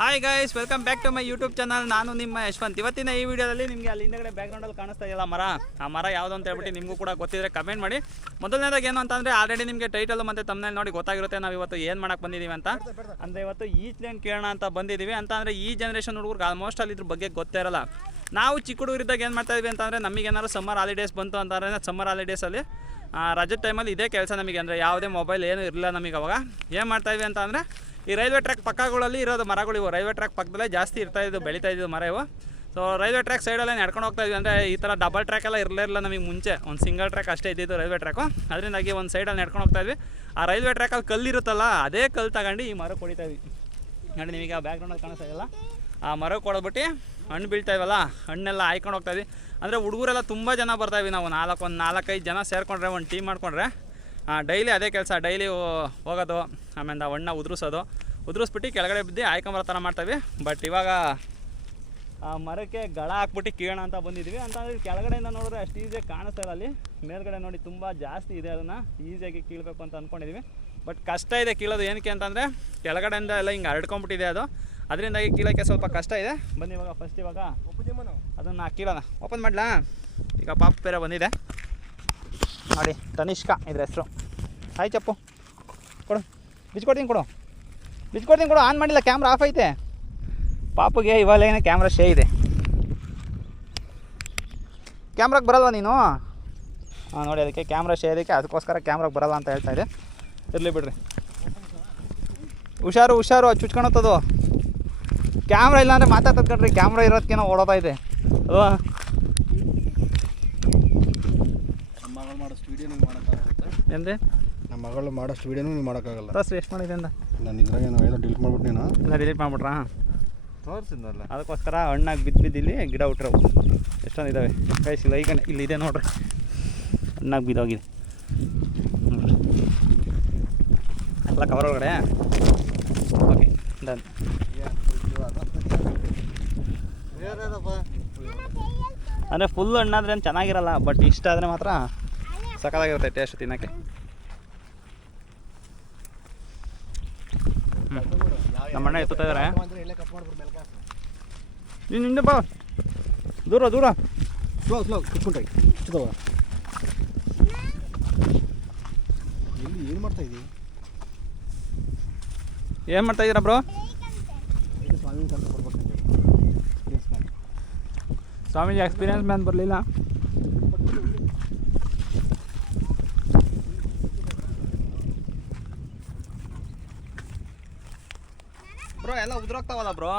Hi guys, welcome back to my YouTube channel. ನಾನು ನಿಮ್ಮ ಯಶವಂತ್. ಇವತ್ತಿನ ಈ ವಿಡಿಯೋದಲ್ಲಿ ನಿಮಗೆ ಅಲ್ಲಿ ಹಿಂದೆಗಡೆ ಬ್ಯಾಕ್ಗ್ರೌಂಡಲ್ಲಿ ಕಾಣಿಸ್ತಾ ಇದೆಯಲ್ಲ ಮರ, ಆ ಮರ ಯಾವುದು ಅಂತ ಹೇಳ್ಬಿಟ್ಟು ನಿಮಗೂ ಕೂಡ ಗೊತ್ತಿದ್ರೆ ಕಮೆಂಟ್ ಮಾಡಿ. ಮೊದಲನೇದಾಗಿ ಏನು ಅಂತಂದರೆ, ಆಲ್ರೆಡಿ ನಿಮಗೆ ಟೈಟಲ್ ಮತ್ತು ತಮ್ಮನೇಲಿ ನೋಡಿ ಗೊತ್ತಾಗಿರುತ್ತೆ ನಾವು ಇವತ್ತು ಏನು ಮಾಡೋಕ್ಕೆ ಬಂದಿದ್ದೀವಿ ಅಂತ. ಅಂದರೆ ಇವತ್ತು ಈಚ್ಲೇನ್ ಕೇಳೋಣ ಅಂತ ಬಂದಿದ್ದೀವಿ. ಅಂತ ಅಂದರೆ ಈ ಜನ್ರೇಷನ್ ಹುಡುಗರಿಗೆ ಆಲ್ಮೋಸ್ಟ್ ಅಲ್ಲಿ ಇದ್ರ ಬಗ್ಗೆ ಗೊತ್ತೇ ಇರಲ್ಲ. ನಾವು ಚಿಕ್ಕ ಹುಡುಗರಿದ್ದಾಗ ಏನು ಮಾಡ್ತಾಯಿದ್ವಿ ಅಂತಂದರೆ, ನಮಗೇನಾದ್ರು ಸಮ್ಮರ್ ಹಾಲಿಡೇಸ್ ಬಂತು ಅಂತಂದರೆ ಸಮ್ಮರ್ ಹಾಲಿಡೇಸಲ್ಲಿ ರಜದ ಟೈಮಲ್ಲಿ ಇದೇ ಕೆಲಸ ನಮಗೆ. ಅಂದರೆ ಯಾವುದೇ ಮೊಬೈಲ್ ಏನೂ ಇರಲಿಲ್ಲ ನಮಗೆ. ಅವಾಗ ಏನು ಮಾಡ್ತಾಯಿದ್ವಿ ಅಂತ ಅಂದರೆ, ಈ ರೈಲ್ವೆ ಟ್ರ್ಯಾಕ್ ಪಕ್ಕಗಳಲ್ಲಿ ಇರೋದು ಮರಗಳು ಇವು. ರೈಲ್ವೆ ಟ್ರ್ಯಾಕ್ ಪಕ್ಕದಲ್ಲೇ ಜಾಸ್ತಿ ಇರ್ತಾಯಿದ್ದು, ಬೆಳೀತಾ ಇದ್ದು ಮರ ಇವು. ಸೊ ರೈಲ್ವೆ ಟ್ರ್ಯಾಕ್ ಸೈಡಲ್ಲೇ ನಡ್ಕೊಂಡು ಹೋಗ್ತಾಯಿದ್ವಿ. ಅಂದರೆ ಈ ಥರ ಡಬಲ್ ಟ್ರ್ಯಾಕ್ ಎಲ್ಲ ಇರಲಿಲ್ಲ ನಮಗೆ ಮುಂಚೆ. ಒಂದು ಸಿಂಗಲ್ ಟ್ರ್ಯಾಕ್ ಅಷ್ಟೇ ಇದ್ದಿದ್ದು ರೈಲ್ವೆ ಟ್ರ್ಯಾಕು. ಅದರಿಂದಾಗಿ ಒಂದು ಸೈಡಲ್ಲಿ ನಡ್ಕೊಂಡು ಹೋಗ್ತಾಯಿದ್ವಿ. ಆ ರೈಲ್ವೆ ಟ್ರ್ಯಾಕಲ್ಲಿ ಕಲ್ಲಿರುತ್ತಲ್ಲ, ಅದೇ ಕಲ್ಲು ತಗೊಂಡು ಈ ಮರ ಕೊಡಿತಾಯಿದ್ವಿ. ನೋಡಿ ನಿಮಗೆ ಆ ಬ್ಯಾಕ್ಗ್ರೌಂಡಲ್ಲಿ ಕಾಣಿಸ್ತಾ ಇದೆಯಲ್ಲ, ಆ ಮರ ಕೊಡೋದ್ಬಿಟ್ಟು ಹಣ್ಣು ಬೀಳ್ತಾಯಿವಲ್ಲ, ಹಣ್ಣೆಲ್ಲ ಹಾಯ್ಕೊಂಡು ಹೋಗ್ತಾಯಿದ್ವಿ. ಅಂದರೆ ಹುಡುಗರೆಲ್ಲ ತುಂಬ ಜನ ಬರ್ತಾಯಿದ್ವಿ ನಾವು. ಒಂದು 4-5 ಜನ ಸೇರಿಕೊಂಡ್ರೆ, ಒಂದು ಟೀಮ್ ಮಾಡಿಕೊಂಡ್ರೆ ಡೈಲಿ ಅದೇ ಕೆಲಸ. ಡೈಲಿ ಹೋಗೋದು, ಆಮೇಲೆ ಆ ಹಣ್ಣ ಉದುರಿಸ್ಬಿಟ್ಟು ಕೆಳಗಡೆ ಬಿದ್ದು ಆಯ್ಕೊಂಬರೋ ಥರ ಮಾಡ್ತೀವಿ. ಬಟ್ ಇವಾಗ ಆ ಮರಕ್ಕೆ ಗಳ ಹಾಕ್ಬಿಟ್ಟು ಕೀಳೋಣ ಅಂತ ಬಂದಿದ್ವಿ. ಅಂತಂದರೆ ಕೆಳಗಡೆಯಿಂದ ನೋಡಿದ್ರೆ ಅಷ್ಟು ಈಸಿಯಾಗಿ ಕಾಣಿಸ್ತಾ ಇಲ್ಲ. ಅಲ್ಲಿ ಮೇಲ್ಗಡೆ ನೋಡಿ ತುಂಬ ಜಾಸ್ತಿ ಇದೆ, ಅದನ್ನು ಈಸಿಯಾಗಿ ಕೀಳಬೇಕು ಅಂತ ಅಂದ್ಕೊಂಡಿದ್ವಿ. ಬಟ್ ಕಷ್ಟ ಇದೆ ಕೀಳೋದು. ಏನಕ್ಕೆ ಅಂತಂದರೆ ಕೆಳಗಡೆಯಿಂದ ಎಲ್ಲ ಹಿಂಗೆ ಹರಡ್ಕೊಂಬಿಟ್ಟಿದೆ ಅದು. ಅದರಿಂದಾಗಿ ಕೀಳೋಕ್ಕೆ ಸ್ವಲ್ಪ ಕಷ್ಟ ಇದೆ. ಬನ್ನಿ ಇವಾಗ ಇವಾಗ ಅದನ್ನು ಕೀಳೋಣ. ಓಪನ್ ಮಾಡಲಾ? ಈಗ ಪಾಪ ಬೇರೆ ಬಂದಿದೆ ನೋಡಿ, ತನಿಷ್ಕಾ ಇದ್ರ ಹೆಸರು. ಹಾಯ್ ಚಪ್ಪು, ಕೊಡು, ಬಿಚ್ಕೊಡ್ತೀನಿ ಕೊಡು. ಆನ್ ಮಾಡಿಲ್ಲ, ಕ್ಯಾಮ್ರಾ ಆಫ್ ಐತೆ. ಪಾಪುಗೆ ಇವಾಗ ಏನೋ ಕ್ಯಾಮ್ರಾ ಶೇ ಇದೆ. ಕ್ಯಾಮ್ರಾಗೆ ಬರಲ್ವ ನೀನು? ಹಾಂ ನೋಡಿ, ಅದಕ್ಕೆ ಕ್ಯಾಮ್ರಾ ಶೇ ಅದಕ್ಕೆ, ಅದಕ್ಕೋಸ್ಕರ ಕ್ಯಾಮ್ರಾಗೆ ಬರಲ್ಲ ಅಂತ ಹೇಳ್ತಾ ಇದೆ. ಇರಲಿ ಬಿಡ್ರಿ, ಹುಷಾರು ಅದು ಚುಚ್ಕೊಳತ್ತದು. ಕ್ಯಾಮ್ರಾ ಇಲ್ಲ ಅಂದರೆ ಮಾತಾಡ್ತದ ಕಣ್ರಿ. ಕ್ಯಾಮ್ರಾ ಇರೋದಕ್ಕೇನೋ ಓಡೋತಾ ಇದೆ ಅಲ್ವಾ? ಏನ್ರಿ, ನಮ್ಮ ಮಗಳು ಮಾಡೋಷ್ಟು ವೀಡಿಯೋನು ನೀವು ಮಾಡೋಕ್ಕಾಗಲ್ಲ. ತೋರಿಸಿ ಎಷ್ಟು ಮಾಡಿದೆ ಅಂತ. ನಾನು ಇದ್ರಾಗ ಎಲ್ಲ ಡಿಲೀಟ್ ಮಾಡ್ಬಿಟ್ಟು ನೀನು ಎಲ್ಲ ಡಿಲೀಟ್ ಮಾಡ್ಬಿಟ್ರಾ? ತೋರಿಸಿದ್ನಲ್ಲ, ಅದಕ್ಕೋಸ್ಕರ ಹಣ್ಣಾಗಿ ಬಿದ್ದು ಇಲ್ಲಿ ಗಿಡ ಹುಟ್ರವು ಎಷ್ಟೊಂದು ಇದ್ದಾವೆ. ಕೈಸಿಲ್ಲ ಈಗ ಇಲ್ಲಿ ಇದೆ ನೋಡ್ರಿ, ಹಣ್ಣಾಗಿ ಬಿದ್ದೋಗಿದೆ ನೋಡ್ರಿ ಎಲ್ಲ ಕವರ್ ಒಳಗಡೆ. Okay done. ಅಂದರೆ ಫುಲ್ ಹಣ್ಣಾದ್ರೆ ಏನು ಚೆನ್ನಾಗಿರಲ್ಲ, ಬಟ್ ಇಷ್ಟ ಆದರೆ ಮಾತ್ರ ಸಖತ್ತಾಗಿರುತ್ತೆ ಟೇಸ್ಟ್ ತಿನ್ನೋಕ್ಕೆ. ನಮ್ಮ ಅಣ್ಣ ಎತ್ತುತ್ತಾ ಇದ್ದಾರೆ. ನೀನು ನಿಂದ ಬಾ, ದೂರ ಸ್ಲೋ ಕುತ್ಕೊಂಡ್ರಿ. ಎಲ್ಲಿ ಏನು ಮಾಡ್ತಾ ಇದ್ದೀವಿ? ಏನು ಮಾಡ್ತಾ ಇದ್ದೀರಾ ಬ್ರೋ? ಸ್ವಾಮೀಜಿ ಎಕ್ಸ್ಪೀರಿಯನ್ಸ್ ಮ್ಯಾನ್ ಬರಲಿಲ್ಲ. ಬ್ರೋ ಎಲ್ಲ ಉದುರೋಗ್ತಾವಲ್ಲ ಬ್ರೋ?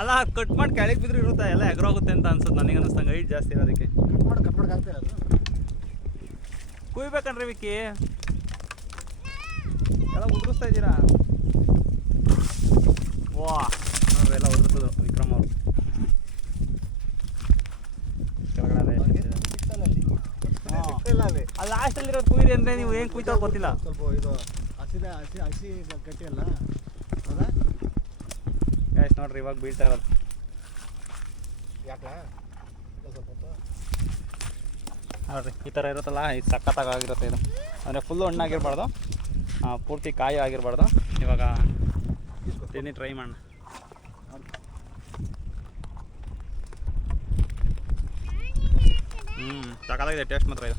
ಅಲ್ಲ, ಕಟ್ ಮಾಡಿ ಕೆಳಗೆ ಬಿದ್ದರೂ ಇರುತ್ತೆ, ಎಲ್ಲ ಎಗರೋಗುತ್ತೆ ಅಂತ ಅನ್ಸುತ್ತೆ ನನಗೆ. ಅನ್ನಿಸ್ತಂಗೆ ಹೈಟ್ ಜಾಸ್ತಿ ಇರೋದಕ್ಕೆ ಕುಯ್ಬೇಕನ್ರಿ ವಿಕ್ಕಿ, ಎಲ್ಲ ಉದುರಿಸ್ತಾ ಇದ್ದೀರಾ? ವಾ ನೋಡ್ರಿ, ಎಲ್ಲ ಉದುರಿಸೋದು ವಿಕ್ರಮ್ ಅವರು ಕೆಳಗಡೆ. ಅಲ್ಲಿ ಲಾಸ್ಟಲ್ಲಿರೋದು ಕುಯ್ರಿ ಅಂದರೆ ನೀವು ಏನು ಕುಯ್ತಾವ ಗೊತ್ತಿಲ್ಲ. ಸ್ವಲ್ಪ ಇದು ಹಸಿ ಗಟ್ಟಿ ಅಲ್ಲ ಹೌದಾ ಗೈಸ್? ನೋಡ್ರಿ ಇವಾಗ ಬೀಳ್ತಾ ಇರೋದು. ಯಾಕೆ ನೋಡ್ರಿ ಈ ಥರ ಇರುತ್ತಲ್ಲ, ಇದು ಸಖತ್ತಾಗಿರುತ್ತೆ. ಇದು ಅಂದರೆ ಫುಲ್ಲು ಹಣ್ಣಾಗಿರ್ಬಾರ್ದು, ಪೂರ್ತಿ ಕಾಯಿ ಆಗಿರಬಾರ್ದು. ಇವಾಗ ತಿನ್ನಿ ಟ್ರೈ ಮಾಡೋಣ. ಸಖತ್ತಾಗಿದೆ ಟೇಸ್ಟ್ ಮಾತ್ರ ಇದು.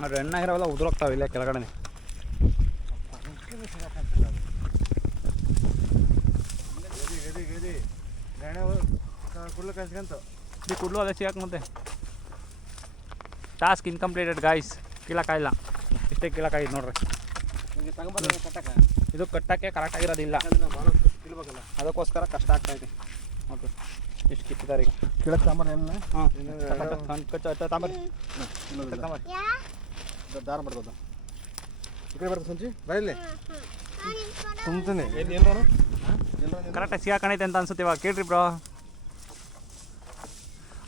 ನೋಡ್ರಿ ಹಣ್ಣಾಗಿರೋವೆಲ್ಲ ಉದುರೋಗ್ತಾವೆ ಇಲ್ಲೇ ಕೆಳಗಡೆ. ಕುಡ್ಲು ಅದೇ ಸಿಗಾಕ ಮತ್ತೆ. Task incompleted guys. ಕೀಳಕ್ಕಾಗಿಲ್ಲ, ಇಷ್ಟೇ ಕೀಳಕ್ಕಾಗಿದ್ದು ನೋಡ್ರಿ. ಇದು ಕಟ್ಟಕ್ಕೆ ಕರೆಕ್ಟಾಗಿರೋದಿಲ್ಲ, ಅದಕ್ಕೋಸ್ಕರ ಕಷ್ಟ ಆಗ್ತಾಯಿದೆ. ಓಕೆ, ಇಷ್ಟು ಕಿತ್ತಿದ್ದಾರೆ ಈಗ. ಕೀಳಕ್ಕೆ ಸಾಂಬಾರು ಎಲ್ಲ. ಹಾಂ ತಾಂಬರಿ ದಾರ ಮಾಡ್ಬೋದು. ಈ ಕಡೆ ಬರ್ತದೆ ಸಂಜೆ ಬರಲಿ ತುಂಬ್ತಾನೆ. ಕರೆಕ್ಟಾಗಿ ಸಿಗಾಕಣೈತೆ ಅಂತ ಅನ್ಸುತ್ತೆ ಇವಾಗ. ಕೇಳ್ರಿ ಬ್ರೋ,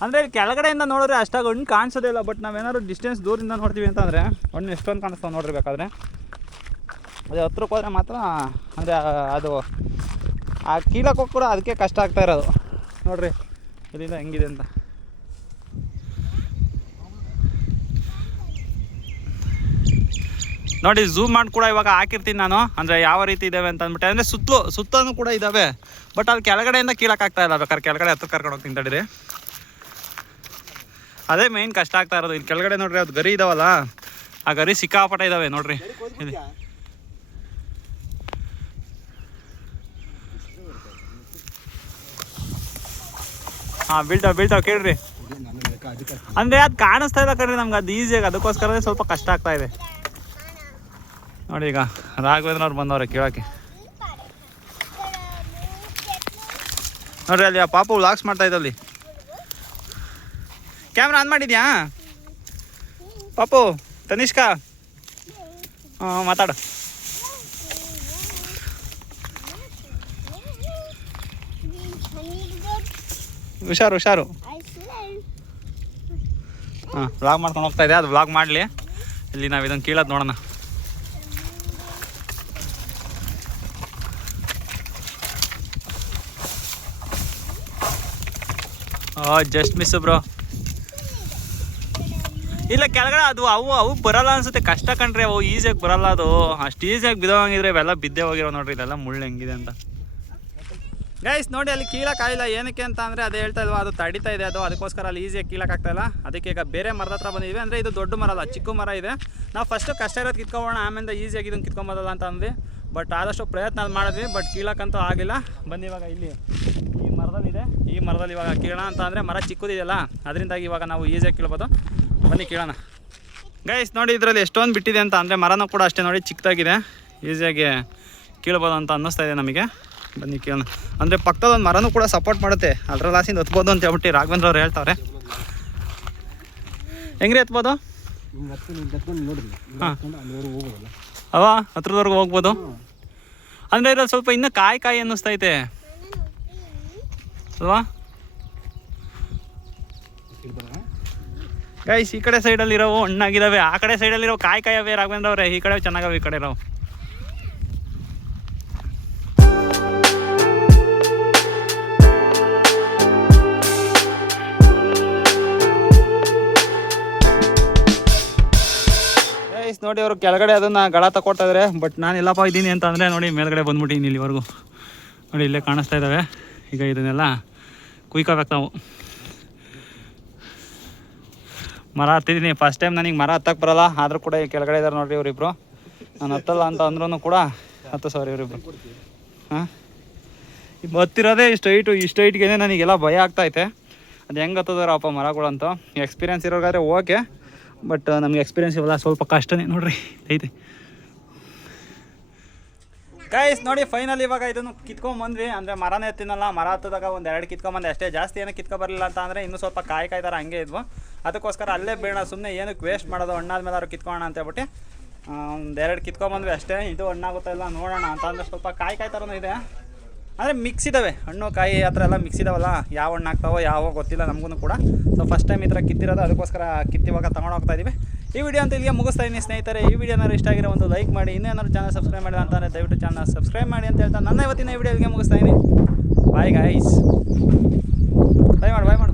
ಅಂದರೆ ಕೆಳಗಡೆಯಿಂದ ನೋಡಿದ್ರೆ ಅಷ್ಟಾಗಿ ಹಣ್ಣು ಕಾಣಿಸೋದೇ ಇಲ್ಲ. ಬಟ್ ನಾವೇನಾದ್ರು ಡಿಸ್ಟೆನ್ಸ್ ದೂರದಿಂದ ನೋಡ್ತೀವಿ ಅಂತಂದರೆ ಹಣ್ಣು ಎಷ್ಟೊಂದು ಕಾಣಿಸ್ತಾವೆ ನೋಡ್ರಿ. ಬೇಕಾದರೆ ಅದೇ ಹತ್ರಕ್ಕೆ ಹೋದರೆ ಮಾತ್ರ, ಅಂದರೆ ಅದು ಆ ಕೀಳಕ್ಕೆ ಕೂಡ ಅದಕ್ಕೆ ಕಷ್ಟ ಆಗ್ತಾ ಇರೋದು. ನೋಡಿರಿ ಇಲ್ಲಿಂದ ಹೆಂಗಿದೆ ಅಂತ. ನೋಡಿ ಝೂಮ್ ಮಾಡಿ ಕೂಡ ಇವಾಗ ಹಾಕಿರ್ತೀನಿ ನಾನು, ಅಂದರೆ ಯಾವ ರೀತಿ ಇದ್ದಾವೆ ಅಂತ ಅಂದ್ಬಿಟ್ಟೆ. ಅಂದರೆ ಸುತ್ತಲೂ ಕೂಡ ಇದ್ದಾವೆ, ಬಟ್ ಅಲ್ಲಿ ಕೆಳಗಡೆಯಿಂದ ಕೀಳಕ್ಕಾಗ್ತಾ ಇಲ್ಲ. ಬೇಕಾದ್ರೆ ಕೆಳಗಡೆ ಹತ್ರ ಕರ್ಕೊಂಡು ಹೋಗ್ತೀನಿ ತಡೀರಿ. ಅದೇ ಮೇಯ್ನ್ ಕಷ್ಟ ಆಗ್ತಾ ಇರೋದು. ಇಲ್ಲಿ ಕೆಳಗಡೆ ನೋಡ್ರಿ ಅದು ಗರಿ ಇದಾವಲ್ಲ, ಆ ಗರಿ ಸಿಕ್ಕಾಪಟ್ಟೆ ಇದ್ದಾವೆ ನೋಡ್ರಿ ಇಲ್ಲಿ. ಹಾಂ ಬೀಳ್ತಾವೆ ಕೇಳ್ರಿ. ಅಂದರೆ ಅದು ಕಾಣಿಸ್ತಾ ಇಲ್ಲ ಕಣ್ರಿ ನಮ್ಗೆ, ಅದು ಈಸಿಯಾಗಿ, ಅದಕ್ಕೋಸ್ಕರ ಸ್ವಲ್ಪ ಕಷ್ಟ ಆಗ್ತಾ ಇದೆ ನೋಡಿ. ಈಗ ರಾಘವೇಂದ್ರ ಅವ್ರು ಬಂದವ್ರೆ ಕೇಳೋಕ್ಕೆ. ನೋಡ್ರಿ ಅಲ್ಲಿ ಆ ಪಾಪು ವ್ಲಾಗ್ಸ್ ಮಾಡ್ತಾ ಇದ್ದಲ್ಲಿ. ಕ್ಯಾಮ್ರಾ ಆನ್ ಮಾಡಿದ್ಯಾ ಪಾಪು? ತನಿಷ್ಕಾ ಮಾತಾಡು. ಹುಷಾರು ಹಾಂ ವ್ಲಾಗ್ ಮಾಡ್ಕೊಂಡು ಹೋಗ್ತಾ ಇದೆ. ಅದು ವ್ಲಾಗ್ ಮಾಡಲಿ. ಇಲ್ಲಿ ನಾವು ಇದನ್ನು ಕೀಳೋದು ನೋಡೋಣ. Just miss bro. ಇಲ್ಲ ಕೆಳಗಡೆ ಅದು ಅವು ಬರಲ್ಲ ಅನ್ಸುತ್ತೆ, ಕಷ್ಟ ಕಣ್ರಿ. ಅವು ಈಸಿಯಾಗಿ ಬರಲ್ಲ, ಅದು ಅಷ್ಟು ಈಸಿಯಾಗಿ ಬಿದ್ದೋಗಿದ್ರೆ ಇವೆಲ್ಲ ಬಿದ್ದೇ ಹೋಗಿರೋ ನೋಡ್ರಿ. ಇದೆಲ್ಲ ಮುಳ್ಳು ಹೆಂಗಿದೆ ಅಂತ ಗೈಸ್ ನೋಡಿ. ಅಲ್ಲಿ ಕೀಳಕ್ಕಾಗಿಲ್ಲ, ಏನಕ್ಕೆ ಅಂತ ಅಂದರೆ ಅದೇ ಹೇಳ್ತಾ ಇಲ್ವಾ, ಅದು ತಡಿತಾ ಇದೆ ಅದು, ಅದಕ್ಕೋಸ್ಕರ ಅಲ್ಲಿ ಈಸಿಯಾಗಿ ಕೀಳಕ್ಕಾಗ್ತಾಯಿಲ್ಲ. ಅದಕ್ಕೆ ಈಗ ಬೇರೆ ಮರದ ಹತ್ರ ಬಂದಿದ್ವಿ. ಅಂದರೆ ಇದು ದೊಡ್ಡ ಮರ ಅಲ್ಲ, ಚಿಕ್ಕ ಮರ ಇದೆ. ನಾವು ಫಸ್ಟು ಕಷ್ಟ ಇರೋದು ಕಿತ್ಕೊಳ್ಳೋಣ, ಆಮೇಲೆ ಈಸಿಯಾಗಿ ಇದನ್ನು ಕಿತ್ಕೊಂಬೋದಲ್ಲ ಅಂತ ಅಂದ್ವಿ. ಬಟ್ ಆದಷ್ಟು ಪ್ರಯತ್ನ ಮಾಡಿದ್ವಿ, ಬಟ್ ಕೀಳಕ್ಕಂತೂ ಆಗಿಲ್ಲ. ಬಂದು ಇವಾಗ ಇಲ್ಲಿ ಈ ಮರದಲ್ಲಿ ಇವಾಗ ಕೀಳೋಣ ಅಂತ ಅಂದರೆ ಮರ ಚಿಕ್ಕದಿದೆಯಲ್ಲ, ಅದರಿಂದಾಗಿ ಇವಾಗ ನಾವು ಈಸಿಯಾಗಿ ಕೀಳ್ಬೋದು. ಬನ್ನಿ ಕೀಳೋಣ ಗೈಸ್. ನೋಡಿ ಇದರಲ್ಲಿ ಎಷ್ಟೊಂದು ಬಿಟ್ಟಿದೆ ಅಂತ ಅಂದರೆ ಮರನೂ ಕೂಡ ಅಷ್ಟೇ ನೋಡಿ, ಚಿಕ್ಕದಾಗಿದೆ, ಈಸಿಯಾಗಿ ಕೀಳ್ಬೋದು ಅಂತ ಅನ್ನಿಸ್ತಾ ಇದೆ ನಮಗೆ. ಬನ್ನಿ ಕೇಳೋಣ. ಅಂದರೆ ಪಕ್ಕದೊಂದು ಮರನೂ ಕೂಡ ಸಪೋರ್ಟ್ ಮಾಡುತ್ತೆ, ಅದರಲ್ಲಿ ಆಸಿಂದ ಹತ್ಬೋದು ಅಂತ ಹೇಳ್ಬಿಟ್ಟು ರಾಘವೇಂದ್ರ ಅವ್ರು ಹೇಳ್ತಾರೆ. ಹೆಂಗ್ರಿ ಹತ್ಬೋದು? ಹಾಂ ಅವ ಹತ್ರದವರೆಗೂ ಹೋಗ್ಬೋದು. ಅಂದರೆ ಇದ್ರಲ್ಲಿ ಸ್ವಲ್ಪ ಇನ್ನೂ ಕಾಯಿ ಅನ್ನಿಸ್ತೈತೆ ಅಲ್ವಾ ಗೈಸ್? ಈ ಕಡೆ ಸೈಡಲ್ಲಿರೋವು ಹಣ್ಣಾಗಿದ್ದಾವೆ, ಆ ಕಡೆ ಸೈಡಲ್ಲಿರೋ ಕಾಯಿ ಅವೇ ರಾಘವೇಂದ್ರ ಅವರೇ. ಈ ಕಡೆ ಚೆನ್ನಾಗವೆ, ಈ ಕಡೆ ಇರೋ. ಗೈಸ್ ನೋಡಿ ಅವರು ಕೆಳಗಡೆ ಅದನ್ನು ಗಳ ತಗೊಳ್ತಾ ಇದ್ದಾರೆ, ಬಟ್ ನಾನು ಎಲ್ಲಪ್ಪ ಇದ್ದೀನಿ ಅಂತ ಅಂದರೆ ನೋಡಿ ಮೇಲ್ಗಡೆ ಬಂದ್ಬಿಟ್ಟಿದ್ದೀನಿ ಇಲ್ಲಿವರೆಗೂ. ನೋಡಿ ಇಲ್ಲೇ ಕಾಣಿಸ್ತಾ ಇದ್ದಾವೆ. ಈಗ ಇದನ್ನೆಲ್ಲ ಕುಯ್ಕೋಬೇಕು ನಾವು. ಮರ ಹತ್ತಿದ್ದೀನಿ, ಫಸ್ಟ್ ಟೈಮ್ ನನಗೆ ಮರ ಹತ್ತಕ್ಕೆ ಬರಲ್ಲ, ಆದರೂ ಕೂಡ ಈ ಕೆಳಗಡೆ ಇದ್ದಾರೆ ನೋಡಿರಿ ಇವರಿಬ್ರು. ನಾನು ಹತ್ತಲ್ಲ ಅಂತ ಅಂದ್ರೂ ಕೂಡ ಹತ್ತು ಇವರಿಬ್ರು. ಹಾಂ ಹತ್ತಿರೋದೇ ಇಷ್ಟು ಹೈಟ್ಗೆ ನನಗೆಲ್ಲ ಭಯ ಆಗ್ತಾಯಿದೆ. ಅದು ಹೆಂಗೆ ಹತ್ತದಾರಪ್ಪ ಮರಗಳಂತೂ. ಎಕ್ಸ್ಪೀರಿಯನ್ಸ್ ಇರೋಗಾದ್ರೆ ಓಕೆ, ಬಟ್ ನಮಗೆ ಎಕ್ಸ್ಪೀರಿಯನ್ಸ್ ಇವೆಲ್ಲ ಸ್ವಲ್ಪ ಕಷ್ಟನೇ ನೋಡ್ರಿ ಐತೆ ಗೈಸ್. ನೋಡಿ ಫೈನಲ್ ಇವಾಗ ಇದನ್ನು ಕಿತ್ಕೊಂಬಂದ್ವಿ. ಅಂದರೆ ಮರನೇ ಎತ್ತಿನಲ್ಲ, ಮರ ಹತ್ತದಾಗ ಒಂದು 2 ಕಿತ್ಕೊಂಬಂದೆ ಅಷ್ಟೇ, ಜಾಸ್ತಿ ಏನಕ್ಕೆ ಕಿತ್ಕೊಬರಲಿಲ್ಲ ಅಂತ ಅಂದರೆ ಇನ್ನೂ ಸ್ವಲ್ಪ ಕಾಯಿ ಥರ ಹಂಗೆ ಇದ್ವು. ಅದಕ್ಕೋಸ್ಕರ ಅಲ್ಲೇ ಬೇಡ, ಸುಮ್ಮನೆ ಏನಕ್ಕೆ ವೇಸ್ಟ್ ಮಾಡೋದು, ಹಣ್ಣಾದ್ಮೇಲೆ ಅವ್ರು ಕಿತ್ಕೊಳ್ಳೋಣ ಅಂತ ಹೇಳ್ಬಿಟ್ಟು ಒಂದು 2 ಕಿತ್ಕೊಂಬಂದ್ವಿ ಅಷ್ಟೇ. ಇದು ಹಣ್ಣಾಗುತ್ತಾ ಇಲ್ಲ ನೋಡೋಣ ಅಂತ ಅಂದರೆ ಸ್ವಲ್ಪ ಕಾಯಿ ಥರನೂ ಇದೆ. ಅಂದರೆ ಮಿಕ್ಸ್ ಇದ್ದಾವೆ, ಹಣ್ಣು ಕಾಯಿ ಆ ಥರ ಎಲ್ಲ ಮಿಕ್ಸ್ ಇದಾವಲ್ಲ, ಯಾವ ಹಣ್ಣು ಆಗ್ತಾವೋ ಯಾವ ಗೊತ್ತಿಲ್ಲ ನಮಗೂ ಕೂಡ. ಸೊ ಫಸ್ಟ್ ಟೈಮ್ ಈ ಥರ ಕಿತ್ತಿರೋದು, ಅದಕ್ಕೋಸ್ಕರ ಕಿತ್ತಿವಾಗ ತೊಗೊಂಡು ಹೋಗ್ತಾ ಇದ್ದೀವಿ. ಈ ವಿಡಿಯೋ ಅಂತ ಇಲ್ಲಿಗೆ ಮುಗಿಸ್ತಾ ಇದ್ದೀನಿ ಸ್ನೇಹಿತರೆ. ಈ ವಿಡಿಯೋ ಏನಾದ್ರು ಇಷ್ಟ ಆಗಿರೋ ಒಂದು ಲೈಕ್ ಮಾಡಿ, ಇನ್ನೂ ಏನಾದ್ರು ಚಾನಲ್ ಸಬ್ಸ್ಕ್ರೈಬ್ ಮಾಡಿಲ್ಲ ಅಂತಂದರೆ ದಯವಿಟ್ಟು ಚಾನಲ್ ಸಬ್ಸ್ಕ್ರೈಬ್ ಮಾಡಿ ಅಂತ ಹೇಳ್ತಾ ನನ್ನ ಇವತ್ತಿನ ಈ ವಿಡಿಯೋ ಇಲ್ಲಿಗೆ ಮುಗಿಸ್ತಾ ಇದ್ದೀನಿ. Bye guys. ಬಾಯ್ ಮಾಡು